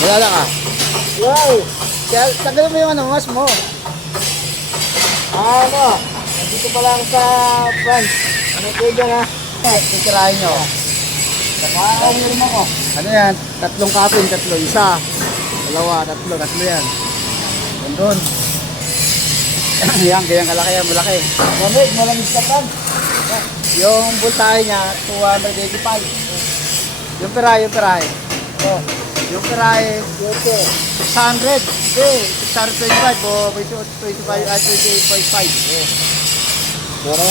Wala ka. Wow! Kaya, tagalin mo yung ano, mas mo. Ano? Nandito pa lang sa France. Ano ko dyan ha? Titirahin nyo. Nakakahirma ko. Ano yan? Tatlong kapin, tatlo. Isa. Dalawa, tatlo. Tatlo yan. Doon. Yan, ganyan kalaki yan. Malaki. Lamig, malamig sa France. Yung voltahe niya, 285. Yung pirahe, yung pirahe. Oh, Yung pirahe, ito. 600. Hindi, 625 o 25, 28.5. Pero,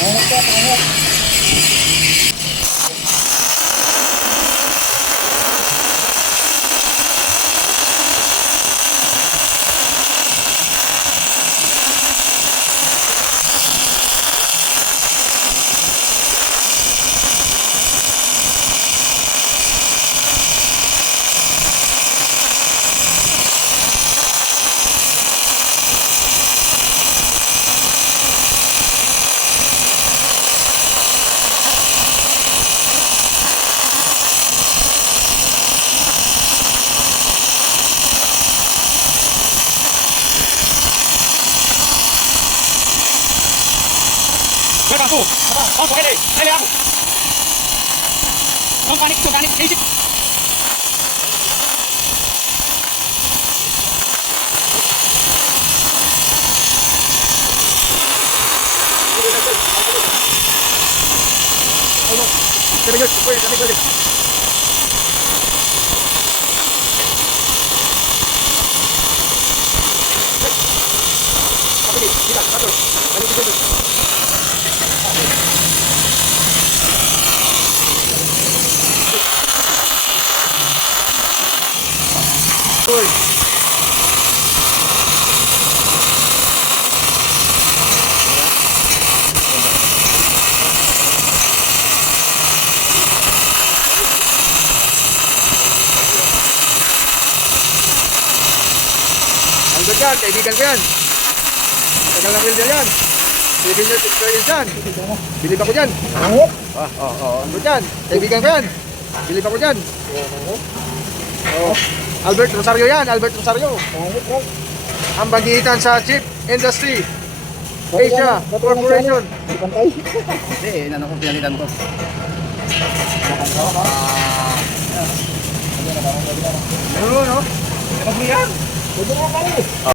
ano ka, ano? Welcome to Auto Hele, Hele ako. Company Organic Basic. Ang ganda yan, kaibigan ko yan. Tagal ng wilder yan. Bilhin nyo experience yan. Bilib ako dyan. Ano? Ang ganda yan, kaibigan ko yan. Bilib ako dyan. Oh. Albert Rosario yan, Albert Rosario. Pangit, right? Ang bagitan sa Chip Industry Asia Corporation. Di pantay. Hindi, inano ko, pinalitan ko. Ano, no? Pwede na kami.